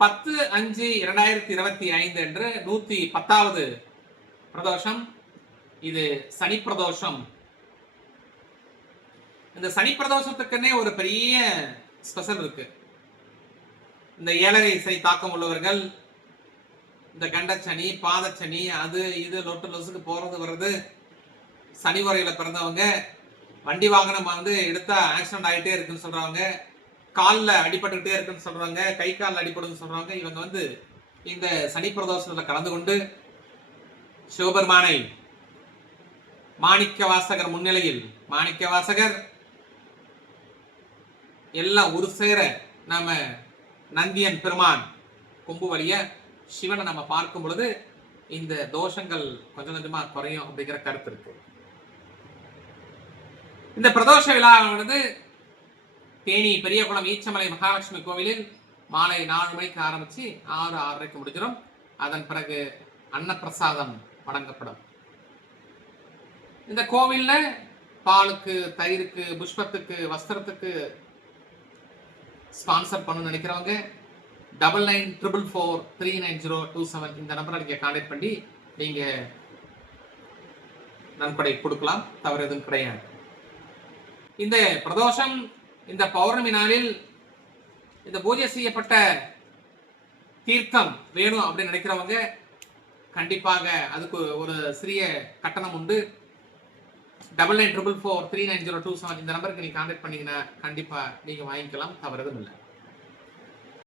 10/5/2025 என்று 110வது பிரதோஷம். இது சனி பிரதோஷம். இந்த சனி பிரதோஷத்துக்குன்னே ஒரு பெரிய ஸ்பெஷல் இருக்கு. இந்த ஏழரை சனி தாக்கம் உள்ளவர்கள், இந்த கண்டச்சனி, பாதச்சனி, அது இது லொட்டு லொசுக்கு போறது வர்றது, சனி வரையில பிறந்தவங்க, வண்டி வாகனம் எடுத்தா ஆக்சிடென்ட் ஆகிட்டே இருக்குன்னு சொல்றவங்க, காலில் அடிபட்டுக்கிட்டே இருக்குன்னு சொல்றவங்க, கை காலில் அடிபடுன்னு சொல்றவங்க, இவங்க இந்த சனி பிரதோஷத்துல கலந்து கொண்டு சிவபெருமானை மாணிக்க வாசகர் முன்னிலையில், மாணிக்க வாசகர் எல்லாம் ஒரு சேர நாம நந்தியன் பெருமான் கொம்பு வழிய சிவனை நம்ம பார்க்கும் பொழுது இந்த தோஷங்கள் கொஞ்சம் கொஞ்சமா குறையும் அப்படிங்கிற கருத்து இருக்கு. இந்த பிரதோஷ விழாவானது தேனி பெரியகுளம் ஈச்சமலை மகாலட்சுமி கோவிலில் மாலை 4 மணிக்கு ஆரம்பிச்சு 6-6:30 முடிஞ்சிடும். அதன் பிறகு அன்னப்பிரசாதம் வழங்கப்படும். இந்த கோவில்ல பாலுக்கு, தயிருக்கு, புஷ்பத்துக்கு, வஸ்திரத்துக்கு ஸ்பான்சர் பண்ணணும்னு நினைக்கிறவங்க 9944439027 இந்த நம்பரை நீங்க கான்டாக்ட் பண்ணி நீங்க நன்கொடை கொடுக்கலாம். தவறு எதுவும் கிடையாது. இந்த பிரதோஷம், இந்த பௌர்ணமி நாளில் இந்த பூஜை செய்யப்பட்ட தீர்த்தம் வேணும் அப்படின்னு நினைக்கிறவங்க கண்டிப்பாக அதுக்கு ஒரு சிறிய கட்டணம் உண்டு. 9944439027 இந்த நம்பருக்கு நீங்க கான்டாக்ட் பண்ணீங்கன்னா கண்டிப்பா நீங்க வாங்கிக்கலாம். தவறு எதுவும் இல்லை.